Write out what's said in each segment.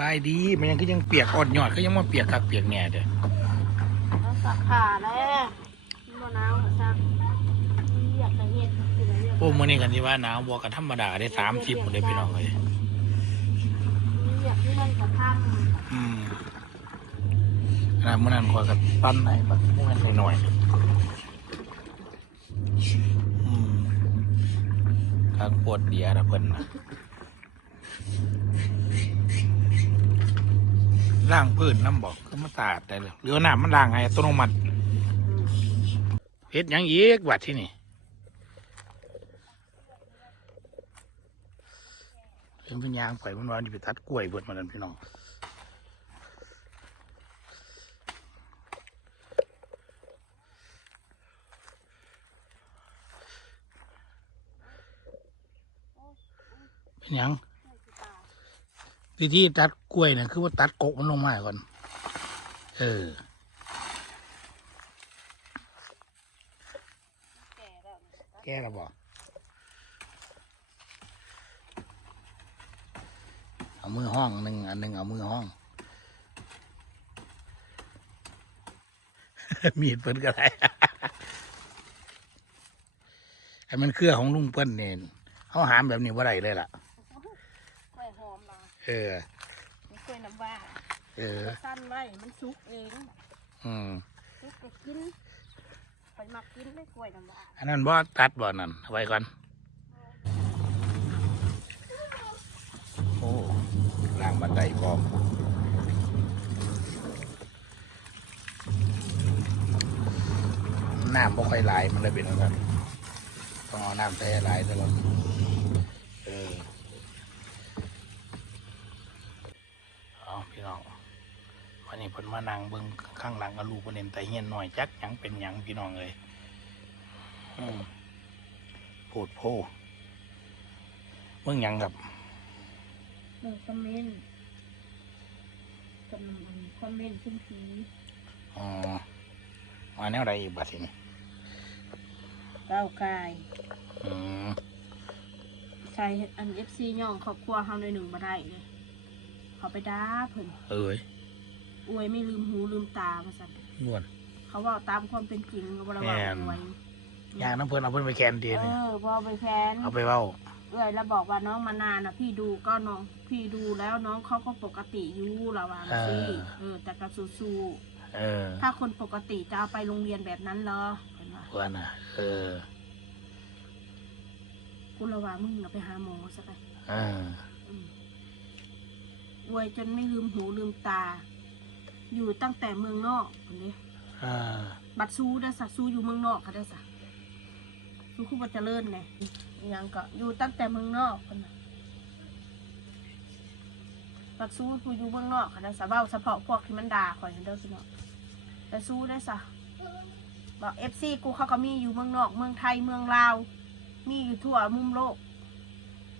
บายดีมันยังก็ยังเปียกอ่อนหยอดก็ยังมาเปียกคักเปียกแหน่เด้อแล้วสักขาแล้วบ่หนาวก็ซักอยากจะเฮ็ดสิได้เรียกโอ้มื้อนี้กันที่ว่าหนาวบ่กันธรรมดาได้สามสิบหมดเลยพี่น้องเลยอยากที่มันก็ทอืมขนาดมื้อนั้นขอยกับปั้นให้บักม่วนหน่อยๆอืมทางปวดเดียนะเพิ่นนะ ล้างพื้นน้ำบอกคือมาตาดได้เลยหรือว่าน้ำมันล้างให้อัตโนมัติเฮ็ดยังอีกบัดที่นี่เพิ่นเพิ่นยางไปมันว่าจะไปตัดกล้วยเบิดมานั่นพี่น้องเป็นยัง วิธีตัดกล้วยเนี่ยคือว่าตัดกกมันลงมาก่อน เออแก่แล้วแก้แล้วบอกเอามือห้องหนึ่งอันหนึ่งเอามือห้อง มีดเปิ้นก็ได้ไอ้มันเครือของลุงเปิ้นเนี่ยเขาหามแบบนี้ว่าไรเลยล่ะ กล้วยหอมมา เออมีกล้วยน้ำว้าเออสั้นไว้มันสุกเองอืมสุกก็กินไปมักกินได้กล้วยน้ำว้าอันนั้นบ่ตัดบ่นั่นเอาไว้ก่อนโอ้ล่างบันไดพร้อมน้ำบ่ค่อยไหลายมันเลยเป็นอย่างนั้นต้องเอาน้ำใส่ไหลายตลอดเออเอา พี่น้องวันนี้เพิ่นมานั่งเบิ่งข้างหลังกับลูกเพิ่นเห็นแต่เฮียนหน่อยจักหยังเป็นหยังพี่น้องเลยอืมโพดโพเบิ่งหยังครับหนึ่งคอมเมนต์กำลังคอมเมนต์ขึ้นผีอ๋อมาแนวใดอีกบัดทีนี้ก้าวกายอืมใส่อันเอฟซีย่องครอบครัวเฮาในอยหนึ่งมาได้เลย เขาไปด่าเพิ่นเอ้ยอวยไม่ลืมหูลืมตามาสั่นล้วน เขาบอกตามความเป็นจริงเขาบอกว่าแม่น อวยยางน้ำเพิ่นเอาเพิ่นไปแคนเดียเอนี่อพอไปแฟน เอาไปเว้า เอ้ยแล้วบอกว่าน้องมานานอะพี่ดูก็น้องพี่ดูแล้วน้องเขาก็ปกติอยู่ระวังสิเออแต่กระสู้สู้เออถ้าคนปกติจะเอาไปโรงเรียนแบบนั้นเหรอเห็นปะเพื่อนน่ะ เออกูระวังมึงน่ะไปหาหมอซะไปเออ อืมอวยจนไม่ลืมหูลืมตา อยู่ตั้งแต่เมืองนอกคนนี้เออบัดซูได้สักซูอยู่เมืองนอกค่ะได้สักซูคู่บัดเจริญไงอิหยังก็อยู่ตั้งแต่เมืองนอกคนน่ะบัดซูกูอยู่เมืองนอกค่ะได้สักเบ้าเฉพาะพวกที่มันด่าข่อยเด้อพี่น้องแต่ซูได้สักบอกเอฟซีกูเขาก็มีอยู่เมืองนอก เมืองไทยเมืองลาว มีอยู่ทั่วมุมโลก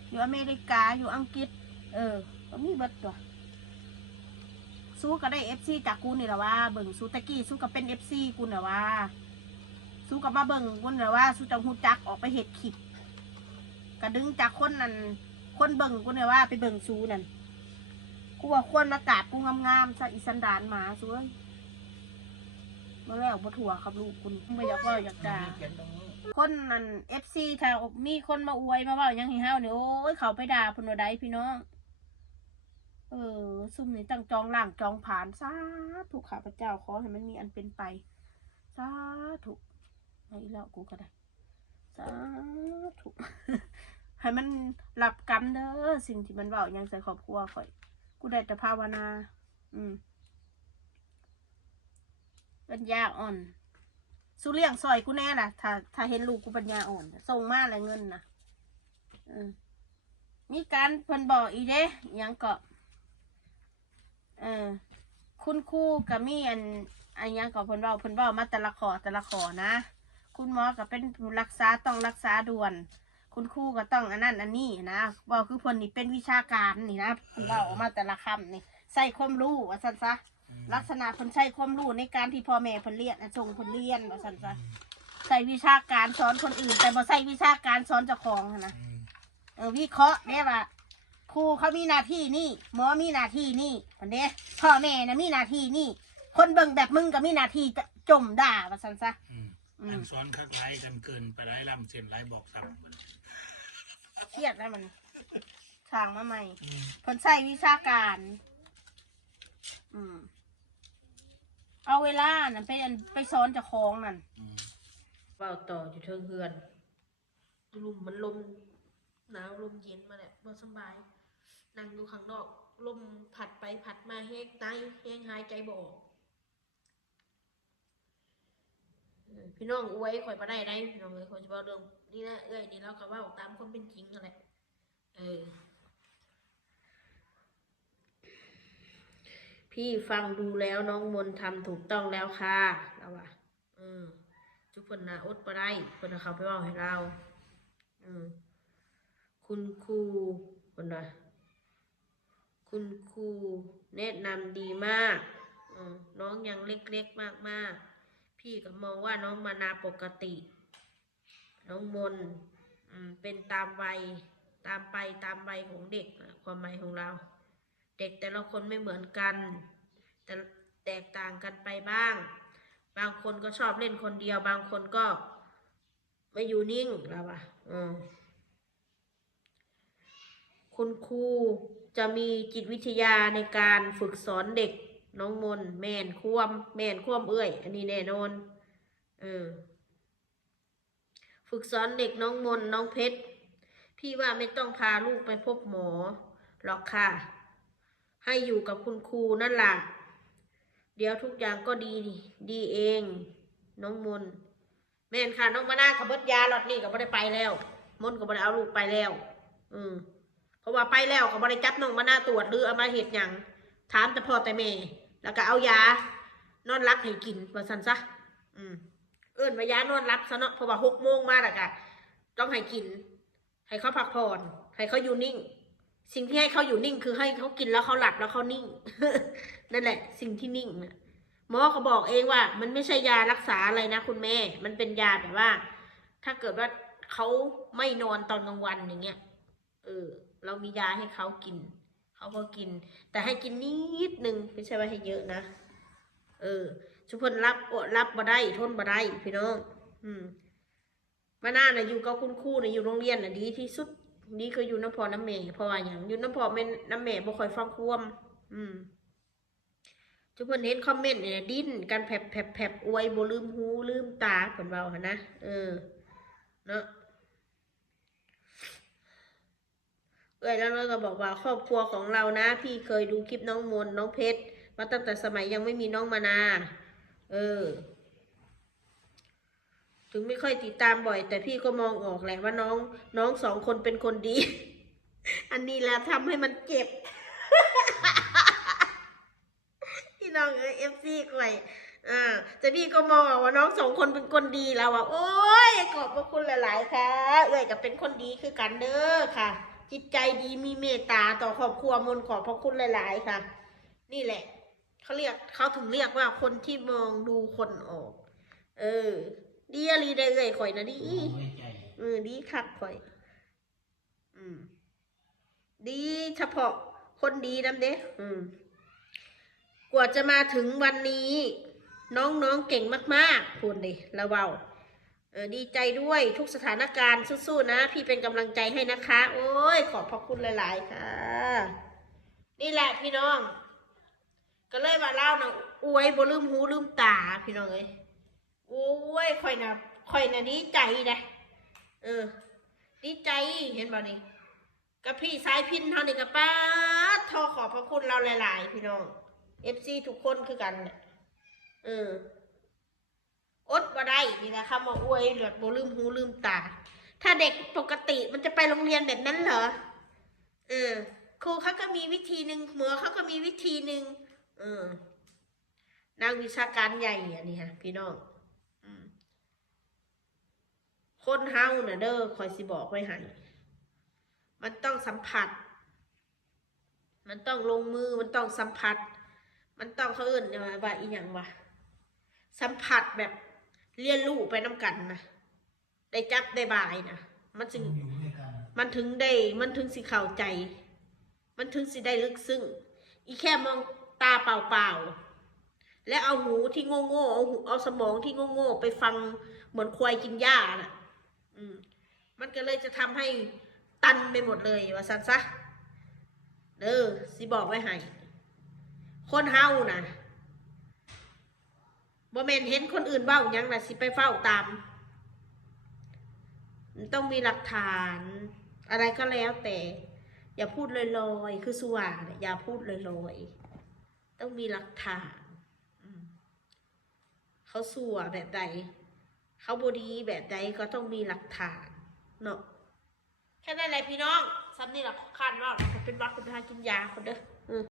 อยู่อเมริกาอยู่อังกฤษ เออ ก็มีเบิดตัวสู้ก็ได้เอฟซีจากกูนี่แหละว่าเบิ่งสู้ตะกี้สู้ก็เป็นเอฟซีกูนี่แหละว่าสู้กับมาเบิ่งกูนี่แหละว่าสู้จังหูจักออกไปเห็ดขิดกระดึงจากคนนั้นคนเบิ่งกูนี่ว่าไปเบิ่งสู้นั่นกูว่าควรมากาบกูงามๆซะอีสันดานหมาสู้เอ้ยมาแล้วบ่ถั่วครับลูกคุณไม่อยากว่าอยากด่าคนนั่นเอฟซีถ้ามีคนมาอวยมาว่าหยังให้เฮาเนี่ยโอ้ยเขาไปด่าพนว่าใดพี่น้อง เออซุ่มนี่ตั้งจองล่างจองผ่านสาธุข้าพเจ้าขอให้มันมีอันเป็นไปสาธุไอ้แล้วกูก็ได้สาธุให้มันหลับกรรมเด้อสิ่งที่มันเว่ายังใส่ครอบครัวข่อย กูได้แต่ภาวนา อืมปัญญาอ่อนสูเลี้ยงซอยกูแน่ล่ะ ถ้า ถ้าเห็นลูกกูปัญญาอ่อนส่งมาอะไรเงินนะออมีการเพิ่นบอกอีเด้ยังเก็ เออ คุณครูกับมีอันอันหยังก็เพิ่นเว้าเพิ่นเว้ามาแต่ละขอแต่ละขอนะ คุณหมอก็เป็นผู้รักษาต้องรักษาด่วน คุณครูก็ต้องอันนั้นอันนี้นะเว่าคือเพิ่นนี่เป็นวิชาการนี่นะเพิ่นเว้าออกมาแต่ละคำนี่ใส่ความรู้ว่าซั่นซะลักษณะคนใช้ความรู้ในการที่พ่อแม่เพิ่นเรียนน่ะส่งเพิ่นเรียนว่าซั่นซะใส่วิชาการสอนคนอื่น แต่บ่ใส่วิชาการสอนเจ้าของหั้นนะ เออวิเคราะห์เนี่ยว่า ครูเขามีหน้าที่นี่ หมอมีหน้าที่นี่คนเด้พ่อแม่นะมีหน้าที่นี่ คนเบิ่งแบบมึงก็มีหน้าที่จะจมด่าว่าซั่นซะอืมอือัมนซ้อนคักไล่กันเกินไปไล่ลำเส้นไล่บอกซ้ำมันเครียดแล้วมันทางมาใหม่อืมผลใช้วิชาการ อืม เอาเวลานั่นไปอันไปซ้อนเจะคองนั่น อืม เฝ้าต่ออยู่เทิงเฮือนลมมันลมหนาวลมเย็นมาแหละบ่สำบาย นั่งอยู่ข้างนอก ลมผัดไปผัดมาแห้งไตแห้งหายใจบ่ออกพี่น้องอวยข่อยบ่ได้ได้พี่น้องเอ้ยข่อยสิเว้าเรื่องนี่นะเอ้ยนี่เราก็ว้าตามความเป็นจริงนั่นแหละเออ พี่ฟังดูแล้วน้องมนต์ทำถูกต้องแล้วค่ะเราว่าเออทุกคนนะอดบ่ได้เพิ่นเอาเขาไปเว้าให้เรา อืมคุณครูเพิ่นว่า คุณครูแนะนำดีมาก น้องยังเล็กๆมากๆ พี่ก็มองว่าน้องมานาปกติ น้องมนเป็นตามวัยตามไปตามวัยของเด็กความหมายของเรา เด็กแต่ละคนไม่เหมือนกัน แต่แตกต่างกันไปบ้าง บางคนก็ชอบเล่นคนเดียว บางคนก็ไม่อยู่นิ่งแล้วอะอืม คุณครูจะมีจิตวิทยาในการฝึกสอนเด็ก น้องมนแม่นควมแม่นควมเอ้ยอันนี้แน่นอนเออฝึกสอนเด็กน้องมนน้องเพชรพี่ว่าไม่ต้องพาลูกไปพบหมอหรอกค่ะ ให้อยู่กับคุณครูนั่นล่ะเดี๋ยวทุกอย่างก็ดีดีเอง น้องมนแม่นค่ะ น้องมานาขับรถยาหลอดนี่ก็ไม่ได้ไปแล้ว มนก็ไม่ได้เอาลูกไปแล้ว อืม เพราะว่าไปแล้วก็ไม่ได้จับน้องมาหน้าตรวจหรือเอามาเหตุหยังถามแต่พ่อแต่แม่ แล้วก็เอายานอนรับให้กินว่าสันซะอืมเอิ้นว่ายานอนรับซะเนาะเพราะว่าหกโมงมาแล้วก็ต้องให้กิน ให้เขาพักผ่อนให้เขาอยู่นิ่ง สิ่งที่ให้เขาอยู่นิ่ง คือให้เขากินแล้วเขาหลับแล้วเขานิ่ง นั่นแหละ สิ่งที่นิ่งนะหมอเขาบอกเองว่า มันไม่ใช่ยารักษาอะไรนะคุณแม่ มันเป็นยาแบบว่า ถ้าเกิดว่าเขาไม่นอนตอนกลางวันอย่างเงี้ย เออ เรามียาให้เขากิน เขาก็กิน แต่ให้กินนิดนึงไม่ใช่ว่าให้เยอะนะ เออ ชุพนรับอดรับบ่ได้ทนบ่ได้พี่น้อง อืมมาหน้าน่ะอยู่กับคุณครูน่ะอยู่โรงเรียนน่ะดีที่สุดนี่คืออยู่น้ำพอน้ำเมย์เพราะว่าอย่างอยู่น้ำพอแม่นน้ำเมย์บ่ค่อยฟังควม อืมทุกคนเห็นคอมเมนต์เนี่ยดิ้นกันแผบแผบแผบอวยบ่ลืมหูลืมตาผนเบาหนนะเออ เนาะ เอ้ยแล้วเราก็บอกว่าครอบครัวของเรานะ พี่เคยดูคลิปน้องมนน้องเพชรมาตั้งแต่สมัยยังไม่มีน้องมานา เออ ถึงไม่ค่อยติดตามบ่อย แต่พี่ก็มองออกแหละว่าน้อง น้องสองคนเป็นคนดี อันนี้แหละทำให้มันเจ็บพี่น้องเอเอฟซีก่อยอ่าแต่พี่ก็มองออกว่าน้องสองคนเป็นคนดีแล้วอะโอ้ยขอบพระคุณหลาย ๆ ค่ะ เอ้ยก็เป็นคนดีคือกันเด้อค่ะ จิตใจดีมีเมตตาต่อครอบครัวมนต์ขอบพระคุณหลาย ๆ ค่ะ นี่แหละเขาเรียกเขาถึงเรียกว่าคนที่มองดูคนออก เออ ดีอะไรได้เลยข่อยนะดีไม่ใจเออดีคักข่อย อืม ดีเฉพาะคนดีนำเด้อืม กว่าจะมาถึงวันนี้ น้องๆเก่งมากๆคุณดิระเบาเออ ดีใจด้วยทุกสถานการณ์สู้ๆนะ พี่เป็นกำลังใจให้นะคะ โอ้ย ขอบพระคุณหลาย ๆ ค่ะ นี่แหละพี่น้อง ก็เลยมาเล่านะอวยบ่ลืมหูลืมตาพี่น้องเอ้ยโอ้ยข่อยนะข่อยนะดีใจนะเออ ดีใจเห็นบ่นี่กับพี่สายพินเท่านี้กับป้าทอขอบพระคุณเราหลาย ๆ พี่น้องเอฟซีทุกคนคือกันเออ อดบ่ได้นี่แหละคำว่าอวยเหลือดบลืมหูลืมตา ถ้าเด็กปกติมันจะไปโรงเรียนแบบนั้นเหรอเออครูเขาก็มีวิธีหนึ่งหมอเขาก็มีวิธีหนึ่งเออนางวิชาการใหญ่อันนี้ฮะพี่น้องคนเฮาน่ะเด้อคอยสิบอกไว้ให้มันต้องสัมผัส มันต้องลงมือมันต้องสัมผัส มันต้องเขาเอื่นเนี่ยว่าอีหยังวะสัมผัสแบบ เรียนรู้ไปน้ำกันนะได้จับได้บายนะมันจึงอยู่ด้วยกันมันถึงได้มันถึงสิเข้าใจ มันถึงสิได้ลึกซึ้งอีแค่มองตาเปล่าๆและเอาหูที่โง่ๆเอาหูเอาสมองที่โง่ๆไปฟังเหมือนควายกินหญ้าน่ะ อืม มันก็เลยจะทำให้ตันไปหมดเลยว่าสันซะเด้อสิบอกไว้ให้คนเฮานะ บ่แมนเห็นคนอื่นเบ้ายังนะสิไปเฝ้าตาม มันต้องมีหลักฐาน อะไรก็แล้วแต่ อย่าพูดลอยๆ คือสว่าน่ะอย่าพูดลอยๆ ต้องมีหลักฐานเขาสัวแบบใด เขาบดีแบบใดก็ต้องมีหลักฐานเนาะแค่นั้นแหละพี่น้องซ้ำนี่แหละคันว่าเป็นวัดเป็นพากินยาคนเด้อ